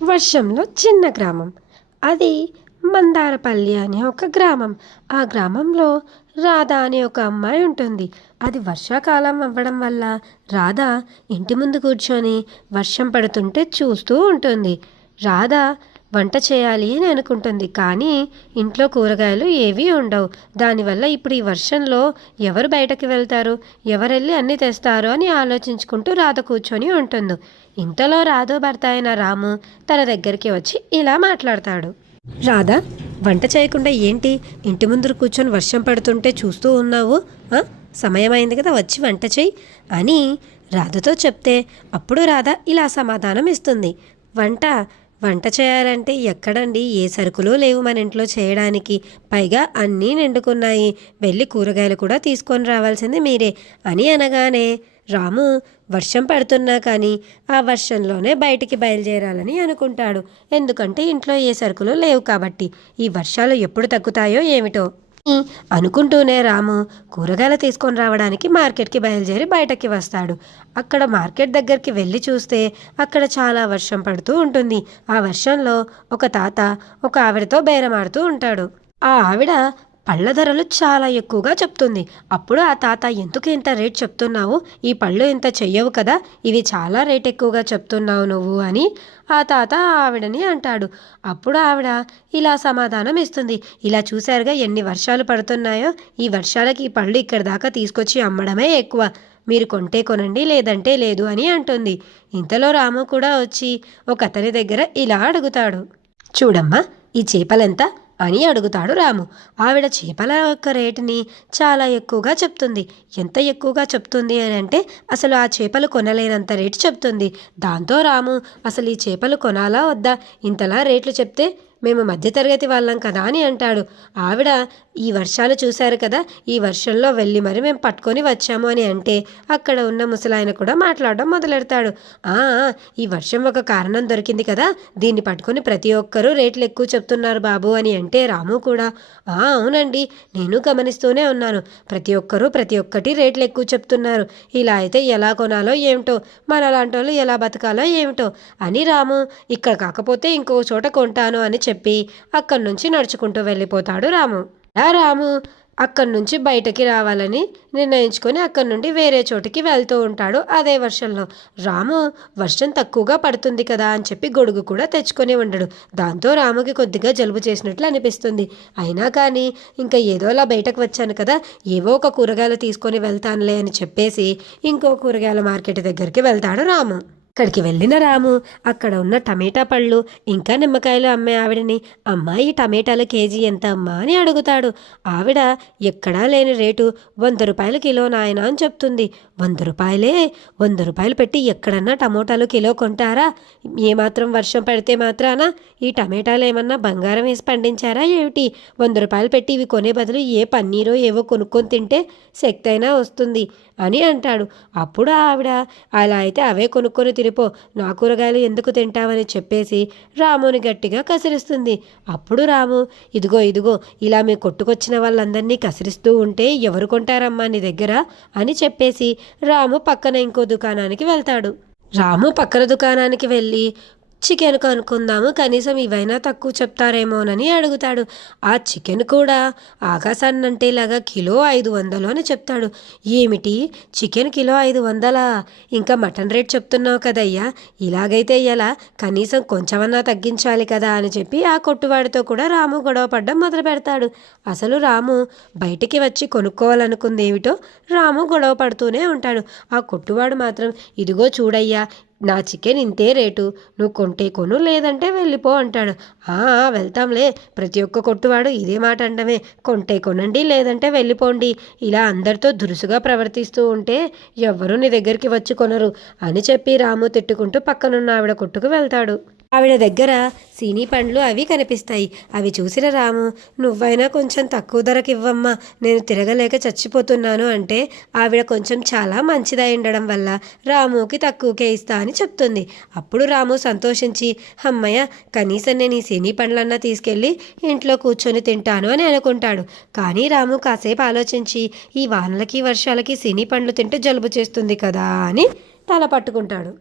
వర్షంలో చిన్న గ్రామం. అది మందారపల్లి అనే ఒక గ్రామం. ఆ గ్రామంలో రాధ అనే ఒక అమ్మాయి ఉంటుంది. అది వర్షాకాలం అవ్వడం వల్ల రాధ ఇంటి ముందు కూర్చొని వర్షం పడుతుంటే చూస్తూ ఉంటుంది. రాధ వంట చేయాలి అని అనుకుంటుంది, కానీ ఇంట్లో కూరగాయలు ఏవీ ఉండవు. దానివల్ల ఇప్పుడు ఈ వర్షంలో ఎవరు బయటకు వెళ్తారు, ఎవరెళ్ళి అన్నీ తెస్తారు అని ఆలోచించుకుంటూ రాధ కూర్చొని ఉంటుంది. ఇంతలో రాధ భర్త అయిన రాము తన దగ్గరికి వచ్చి ఇలా మాట్లాడతాడు. రాధ, వంట చేయకుండా ఏంటి ఇంటి ముందు కూర్చొని వర్షం పడుతుంటే చూస్తూ ఉన్నావు? సమయం అయింది కదా, వచ్చి వంట చెయ్యి అని రాధతో చెప్తే అప్పుడు రాధ ఇలా సమాధానం ఇస్తుంది. వంట చేయాలంటే ఎక్కడండి, ఏ సరుకులు లేవు మన ఇంట్లో చేయడానికి, పైగా అన్నీ నిండుకున్నాయి, వెళ్ళి కూరగాయలు కూడా తీసుకొని రావాల్సింది మీరే అని అనగానే రాము వర్షం పడుతున్నా కానీ ఆ వర్షంలోనే బయటికి బయలుదేరాలని అనుకుంటాడు. ఎందుకంటే ఇంట్లో ఏ సరుకులు లేవు కాబట్టి. ఈ వర్షాలు ఎప్పుడు తగ్గుతాయో ఏమిటో అనుకుంటూనే రాము కూరగాయలు తీసుకొని రావడానికి మార్కెట్కి బయలుదేరి బయటకి వస్తాడు. అక్కడ మార్కెట్ దగ్గరికి వెళ్ళి చూస్తే అక్కడ చాలా వర్షం పడుతూ ఉంటుంది. ఆ వర్షంలో ఒక తాత ఒక ఆవిడతో బేరమాడుతూ ఉంటాడు. ఆ ఆవిడ పళ్ళ ధరలు చాలా ఎక్కువగా చెప్తుంది. అప్పుడు ఆ తాత, ఎందుకు ఇంత రేట్ చెప్తున్నావు, ఈ పళ్ళు ఇంత చెయ్యవు కదా, ఇవి చాలా రేట్ ఎక్కువగా చెప్తున్నావు నువ్వు అని ఆ తాత ఆవిడని అంటాడు. అప్పుడు ఆవిడ ఇలా సమాధానం ఇస్తుంది. ఇలా చూశారుగా ఎన్ని వర్షాలు పడుతున్నాయో, ఈ వర్షాలకి ఈ పళ్ళు ఇక్కడి దాకా తీసుకొచ్చి అమ్మడమే ఎక్కువ, మీరు కొంటే కొనండి లేదంటే లేదు అని అంటుంది. ఇంతలో రాము కూడా వచ్చి ఒక అతని దగ్గర ఇలా అడుగుతాడు. చూడమ్మా, ఈ చేపలెంత అని అడుగుతాడు రాము. ఆవిడ చేపల యొక్క రేటుని చాలా ఎక్కువగా చెప్తుంది. ఎంత ఎక్కువగా చెప్తుంది అని అంటే అసలు ఆ చేపలు కొనలేనంత రేటు చెప్తుంది. దాంతో రాము అసలు ఈ చేపలు కొనాలా వద్దా, ఇంతలా రేట్లు చెప్తే మేము మధ్యతరగతి వాళ్ళం కదా అని అంటాడు. ఆవిడ, ఈ వర్షాలు చూశారు కదా, ఈ వర్షంలో వెళ్ళి మరి మేము పట్టుకొని వచ్చాము అని అంటే అక్కడ ఉన్న ముసలాయన కూడా మాట్లాడడం మొదలెడతాడు. ఈ వర్షం ఒక కారణం దొరికింది కదా, దీన్ని పట్టుకొని ప్రతి ఒక్కరూ రేట్లు ఎక్కువ చెప్తున్నారు బాబు అని అంటే రాము కూడా, అవునండి, నేను గమనిస్తూనే ఉన్నాను, ప్రతి ఒక్కరూ ప్రతి ఒక్కటి రేట్లు ఎక్కువ చెప్తున్నారు, ఇలా అయితే ఎలా కొనాలో ఏమిటో, మనలాంటి వాళ్ళు ఎలా బతకాలో ఏమిటో అని రాము ఇక్కడ కాకపోతే ఇంకో చోట కొంటాను అని చెప్పి అక్కడి నుంచి నడుచుకుంటూ వెళ్ళిపోతాడు రాము. రాము అక్కడి నుంచి బయటకి రావాలని నిర్ణయించుకొని అక్కడి నుండి వేరే చోటికి వెళ్తూ ఉంటాడు. అదే వర్షంలో రాము వర్షం తక్కువగా పడుతుంది కదా అని చెప్పి గొడుగు కూడా తెచ్చుకొని ఉండడు. దాంతో రాముకి కొద్దిగా జలుబు చేసినట్లు అనిపిస్తుంది. అయినా కానీ ఇంకా ఏదోలా బయటకు వచ్చాను కదా, ఏవో ఒక కూరగాయలు తీసుకొని వెళ్తానులే అని చెప్పేసి ఇంకో కూరగాయల మార్కెట్ దగ్గరికి వెళ్తాడు రాము. అక్కడికి వెళ్ళిన రాము అక్కడ ఉన్న టమాటా పళ్ళు ఇంకా నిమ్మకాయలు అమ్మే ఆవిడని, అమ్మాయి టమాటాలు కేజీ ఎంత అమ్మా అని అడుగుతాడు. ఆవిడ ఎక్కడా లేని రేటు 100 రూపాయలు కిలో నాయన అని చెప్తుంది. 100 రూపాయలే, 100 రూపాయలు పెట్టి ఎక్కడన్నా టమోటాలు కిలో కొంటారా? ఏమాత్రం వర్షం పడితే మాత్రాన ఈ టమాటాలు ఏమన్నా బంగారం వేసి పండించారా ఏమిటి? 100 రూపాయలు పెట్టి ఇవి కొనే బదులు ఏ పన్నీరో ఏవో కొనుక్కొని తింటే శక్తి అయినా వస్తుంది అని అంటాడు. అప్పుడు ఆవిడ, అలా అయితే అవే కొనుక్కొని తిరిపో, నా కూరగాయలు ఎందుకు తింటావని చెప్పేసి రాముని గట్టిగా కసిరిస్తుంది. అప్పుడు రాము, ఇదిగో ఇలా మీ కొట్టుకొచ్చిన వాళ్ళందరినీ కసిరిస్తూ ఉంటే ఎవరు కొంటారమ్మా నీ దగ్గర అని చెప్పేసి రాము పక్కన ఇంకో దుకాణానికి వెళ్తాడు. రాము పక్కన దుకాణానికి వెళ్ళి చికెన్ కొనుక్కుందాము, కనీసం ఇవైనా తక్కువ చెప్తారేమోనని అడుగుతాడు. ఆ చికెన్ కూడా ఆకాశాన్ని అంటేలాగా కిలో 500 అని చెప్తాడు. ఏమిటి, చికెన్ కిలో 500? ఇంకా మటన్ రేట్ చెప్తున్నావు కదయ్యా, ఇలాగైతే ఎలా, కనీసం కొంచెమన్నా తగ్గించాలి కదా అని చెప్పి ఆ కొట్టువాడితో కూడా రాము గొడవ పడ్డం మొదలు పెడతాడు. అసలు రాము బయటికి వచ్చి కొనుక్కోవాలనుకుంది ఏమిటో రాము గొడవ పడుతూనే ఉంటాడు. ఆ కొట్టువాడు మాత్రం, ఇదిగో చూడయ్యా, నా చికెన్ ఇంతే రేటు, నువ్వు కొంటే కొను లేదంటే వెళ్ళిపో అంటాడు. వెళ్తాంలే, ప్రతి ఒక్క కొట్టువాడు ఇదే మాట అండమే, కొంటే కొనండి లేదంటే వెళ్ళిపోండి, ఇలా అందరితో దురుసుగా ప్రవర్తిస్తూ ఉంటే ఎవ్వరూ నీ దగ్గరికి వచ్చి కొనరు అని చెప్పి రాము తిట్టుకుంటూ పక్కనున్న ఆవిడ కొట్టుకు వెళ్తాడు. ఆవిడ దగ్గర సీనీ పండ్లు అవి కనిపిస్తాయి. అవి చూసిన రాము, నువ్వైనా కొంచెం తక్కువ ధరకు ఇవ్వమ్మా, నేను తిరగలేక చచ్చిపోతున్నాను అంటే ఆవిడ కొంచెం చాలా మంచిదై ఉండడం వల్ల రాముకి తక్కువకే ఇస్తా అని చెప్తుంది. అప్పుడు రాము సంతోషించి, అమ్మయ్య, కనీసం నేను ఈ సీనీ పండ్లన్నా తీసుకెళ్ళి ఇంట్లో కూర్చొని తింటాను అని అనుకుంటాడు. కానీ రాము కాసేపు ఆలోచించి, ఈ వానలకి వర్షాలకి సీనీ పండ్లు తింటే జలుబు చేస్తుంది కదా అని తల పట్టుకుంటాడు.